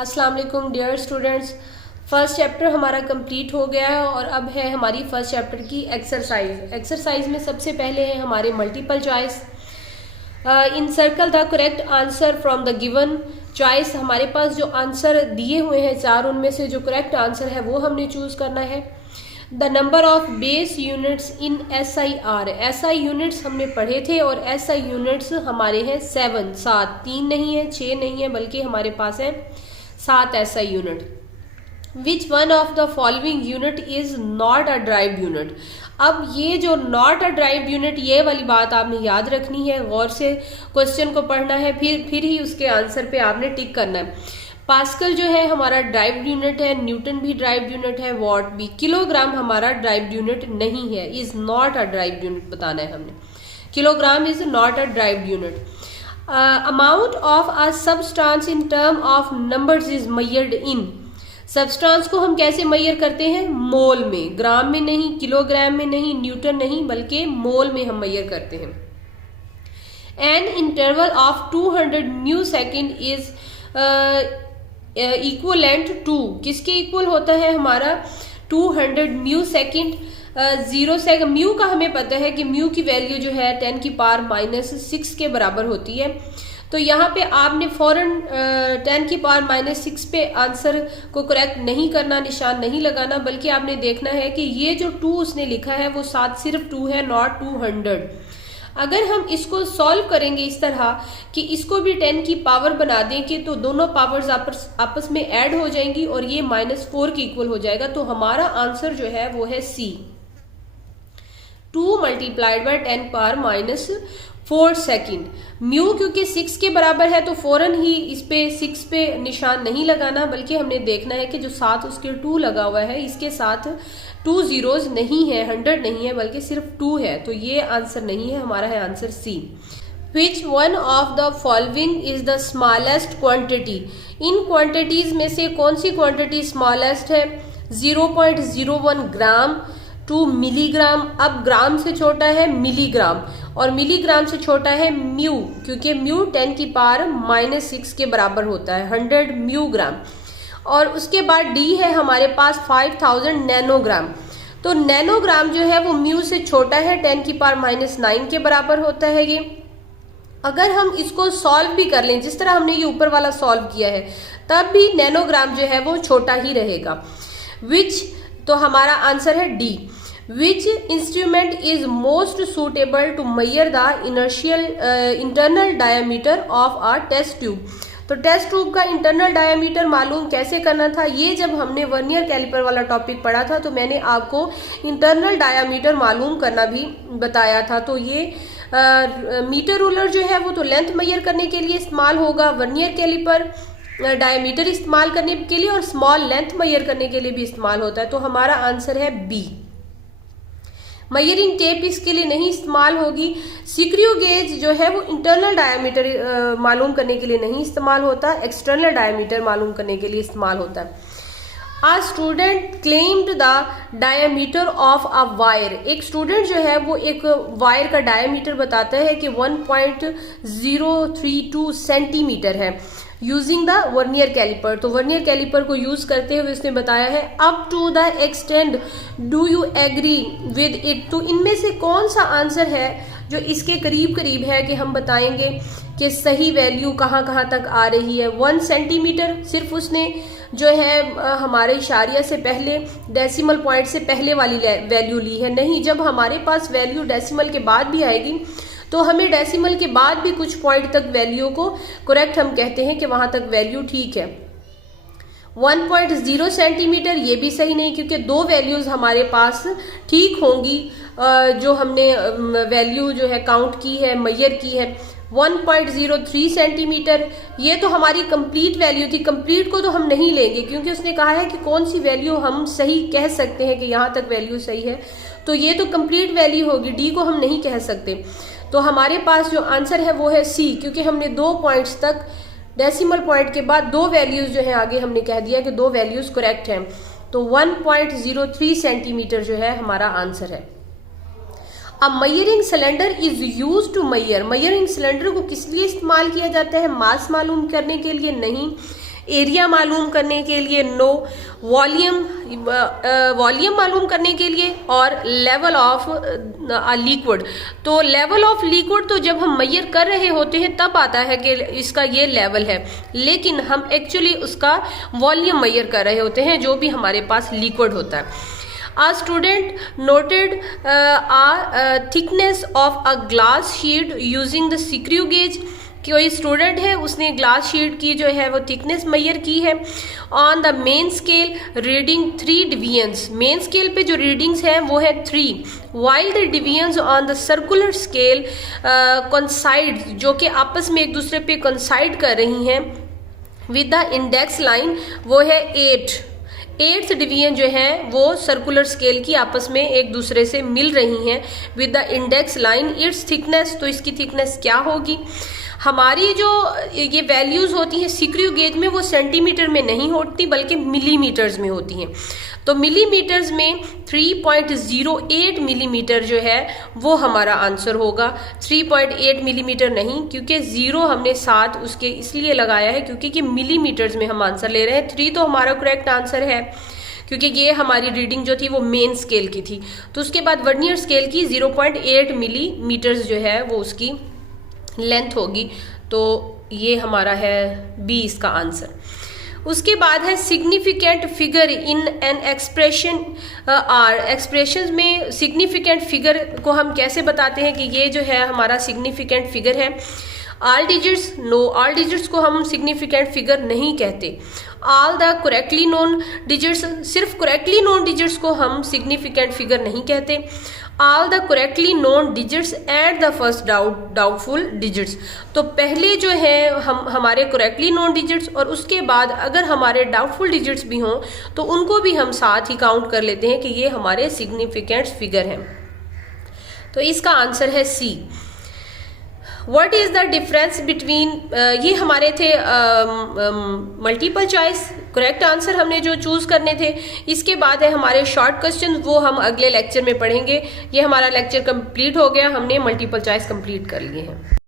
अस्सलाम वालेकुम dear students. First chapter हमारा कंप्लीट हो गया है और अब है हमारी फर्स्ट चैप्टर की एक्सरसाइज में सबसे पहले है हमारे multiple choice. In circle the correct answer from the given choice. हमारे पास जो आंसर दिए हुए हैं चार, उनमें से जो करेक्ट आंसर है वो हमने चूज करना है। The number of base units in SI are। SI units हमने पढ़े थे और SI यूनिट्स हमारे हैं 7, 3 नहीं है, 6 नहीं है, बल्कि हमारे पास है 7 SI unit. Which one of the following unit is not a derived unit. अब ये जो नॉट अ ड्राइव्ड यूनिट, ये वाली बात आपने याद रखनी है, गौर से क्वेश्चन को पढ़ना है, फिर ही उसके आंसर पे आपने टिक करना है। पास्कल जो है हमारा ड्राइव्ड यूनिट है, न्यूटन भी ड्राइव्ड यूनिट है, वॉट भी। किलोग्राम हमारा ड्राइव्ड यूनिट नहीं है, is not a derived unit बताना है हमने। Kilogram is not a derived unit. Amount of a substance in term of numbers is measured in. Substance को हम कैसे मेजर करते हैं? मोल में, ग्राम में नहीं, किलोग्राम में नहीं, न्यूटन नहीं, बल्कि मोल में हम मेजर करते हैं। An interval of 200 mu second is equivalent to. किसके इक्वल होता है हमारा? 200 म्यू सेकेंड। 0 सेकंड। म्यू का हमें पता है कि म्यू की वैल्यू जो है 10⁻⁻6 के बराबर होती है। तो यहाँ पे आपने फौरन 10⁻⁻6 पे आंसर को करेक्ट नहीं करना, निशान नहीं लगाना, बल्कि आपने देखना है कि ये जो 2 उसने लिखा है वो 7 सिर्फ 2 है, नॉट 200। अगर हम इसको सॉल्व करेंगे इस तरह कि इसको भी 10 की पावर बना देंगे तो दोनों पावर्स आपस में ऐड हो जाएंगी और ये -4 के इक्वल हो जाएगा। तो हमारा आंसर जो है वो है C, 2 × 10⁻⁻4 सेकेंड। म्यू क्योंकि 6 के बराबर है तो फौरन ही इस पे 6 पे निशान नहीं लगाना, बल्कि हमने देखना है कि जो साथ उसके 2 लगा हुआ है इसके साथ 2 zeros नहीं है, 100 नहीं है, बल्कि सिर्फ 2 है। तो ये आंसर नहीं है, हमारा है answer C। Which one of the following is the smallest quantity? In quantities में से कौन सी क्वांटिटी स्मॉलेस्ट है? 0.01 ग्राम टू मिलीग्राम। अब ग्राम से छोटा है मिलीग्राम और मिलीग्राम से छोटा है म्यू, क्योंकि म्यू 10⁻⁻6 के बराबर होता है, 100 म्यू ग्राम। और उसके बाद डी है हमारे पास 5000 नैनोग्राम। तो नैनोग्राम जो है वो म्यू से छोटा है, 10⁻⁹ के बराबर होता है ये। अगर हम इसको सॉल्व भी कर लें जिस तरह हमने ये ऊपर वाला सॉल्व किया है, तब भी नैनोग्राम जो है वो छोटा ही रहेगा। विच, तो हमारा आंसर है D. Which instrument is most suitable to measure the internal diameter of a test tube. तो टेस्ट ट्यूब का इंटरनल डायमीटर मालूम कैसे करना था? ये जब हमने वर्नियर कैलिपर वाला टॉपिक पढ़ा था तो मैंने आपको इंटरनल डायमीटर मालूम करना भी बताया था। तो ये मीटर रूलर जो है वो तो लेंथ मेजर करने के लिए इस्तेमाल होगा, वर्नियर कैलिपर डायमीटर इस्तेमाल करने के लिए और स्मॉल लेंथ मेजर करने के लिए भी इस्तेमाल होता है। तो हमारा आंसर है बी। मेजरिंग टेप इसके लिए नहीं इस्तेमाल होगी। सिक्रियो गेज जो है वो इंटरनल डायमीटर मालूम करने के लिए नहीं इस्तेमाल होता, एक्सटर्नल डायमीटर मालूम करने के लिए इस्तेमाल होता है। A student claimed the diameter of a wire। एक स्टूडेंट जो है वो एक वायर का डायमीटर बताता है कि 1.032 सेंटीमीटर है, यूजिंग द वर्नियर कैलिपर। तो वर्नियर कैलिपर को यूज करते हुए उसने बताया है up to the extent do you agree with it. तो इनमें से कौन सा आंसर है जो इसके करीब करीब है कि हम बताएंगे कि सही वैल्यू कहाँ कहाँ तक आ रही है? 1 सेंटीमीटर सिर्फ उसने जो है हमारे इशारिया से पहले, डेसिमल पॉइंट से पहले वाली वैल्यू ली है। नहीं, जब हमारे पास वैल्यू डेसिमल के बाद भी आएगी तो हमें डेसिमल के बाद भी कुछ पॉइंट तक वैल्यू को करेक्ट हम कहते हैं कि वहां तक वैल्यू ठीक है। 1.0 सेंटीमीटर ये भी सही नहीं, क्योंकि 2 वैल्यूज हमारे पास ठीक होंगी जो हमने वैल्यू जो है काउंट की है, मेजर की है। 1.03 सेंटीमीटर ये तो हमारी कंप्लीट वैल्यू थी, कंप्लीट को तो हम नहीं लेंगे क्योंकि उसने कहा है कि कौन सी वैल्यू हम सही कह सकते हैं कि यहाँ तक वैल्यू सही है, तो ये तो कंप्लीट वैल्यू होगी, डी को हम नहीं कह सकते। तो हमारे पास जो आंसर है वो है सी, क्योंकि हमने 2 पॉइंट्स तक डेसिमल पॉइंट के बाद 2 वैल्यूज जो है आगे हमने कह दिया कि 2 वैल्यूज करेक्ट हैं। तो 1.03 सेंटीमीटर जो है हमारा आंसर है। अब measuring cylinder is use to measure. Measuring cylinder को किस लिए इस्तेमाल किया जाता है? मास मालूम करने के लिए नहीं, एरिया मालूम करने के लिए नो, वॉल्यूम मालूम करने के लिए, और लेवल ऑफ लिक्विड। तो लेवल ऑफ लिक्विड तो जब हम मेजर कर रहे होते हैं तब आता है कि इसका ये लेवल है, लेकिन हम एक्चुअली उसका वॉल्यूम मेजर कर रहे होते हैं जो भी हमारे पास लिक्विड होता है। A student noted thickness of a glass sheet using the screw gauge। कोई स्टूडेंट है, उसने ग्लास शीट की जो है वो थिकनेस मेजर की है। On the main scale reading 3 divisions, main scale पे जो रीडिंग्स हैं वो है 3, while the divisions on the circular scale coincide, जो कि आपस में एक दूसरे पे कोइंसाइड कर रही हैं विद द इंडेक्स लाइन, वो है 8th डिवीजन जो है वो सर्कुलर स्केल की आपस में एक दूसरे से मिल रही हैं with the index line it's thickness. तो इसकी थिकनेस क्या होगी? हमारी जो ये वैल्यूज़ होती हैं स्क्रू गेज में वो सेंटीमीटर में नहीं होती बल्कि मिलीमीटर्स में होती हैं। तो मिलीमीटर्स में 3.08 मिलीमीटर जो है वो हमारा आंसर होगा। 3.8 मिलीमीटर नहीं, क्योंकि 0 हमने साथ उसके इसलिए लगाया है क्योंकि कि मिलीमीटर्स में हम आंसर ले रहे हैं। 3 तो हमारा करेक्ट आंसर है क्योंकि ये हमारी रीडिंग जो थी वो मेन स्केल की थी। तो उसके बाद वर्नियर स्केल की 0.8 मिलीमीटर्स जो है वो उसकी लेंथ होगी। तो ये हमारा है बी इसका आंसर। उसके बाद है significant figure in an expression are. Expression में सिग्निफिकेंट फिगर को हम कैसे बताते हैं कि ये जो है हमारा सिग्निफिकेंट फिगर है। All digits no, all digits को हम सिग्निफिकेंट फिगर नहीं कहते। All the correctly known digits, सिर्फ करेक्टली नोन डिजिट्स को हम सिग्निफिकेंट फिगर नहीं कहते। All the correctly known digits at the first doubtful digits, तो पहले जो है हमारे करेक्टली नोन डिजिट्स और उसके बाद अगर हमारे डाउटफुल डिजिट्स भी हों तो उनको भी हम साथ ही काउंट कर लेते हैं कि ये हमारे सिग्निफिकेंट फिगर हैं। तो इसका आंसर है C. What is the difference between, ये हमारे थे मल्टीपल चॉइस, करेक्ट आंसर हमने जो चूज करने थे। इसके बाद है हमारे शॉर्ट क्वेश्चन, वो हम अगले लेक्चर में पढ़ेंगे। ये हमारा लेक्चर कंप्लीट हो गया, हमने मल्टीपल चॉइस कंप्लीट कर लिए हैं।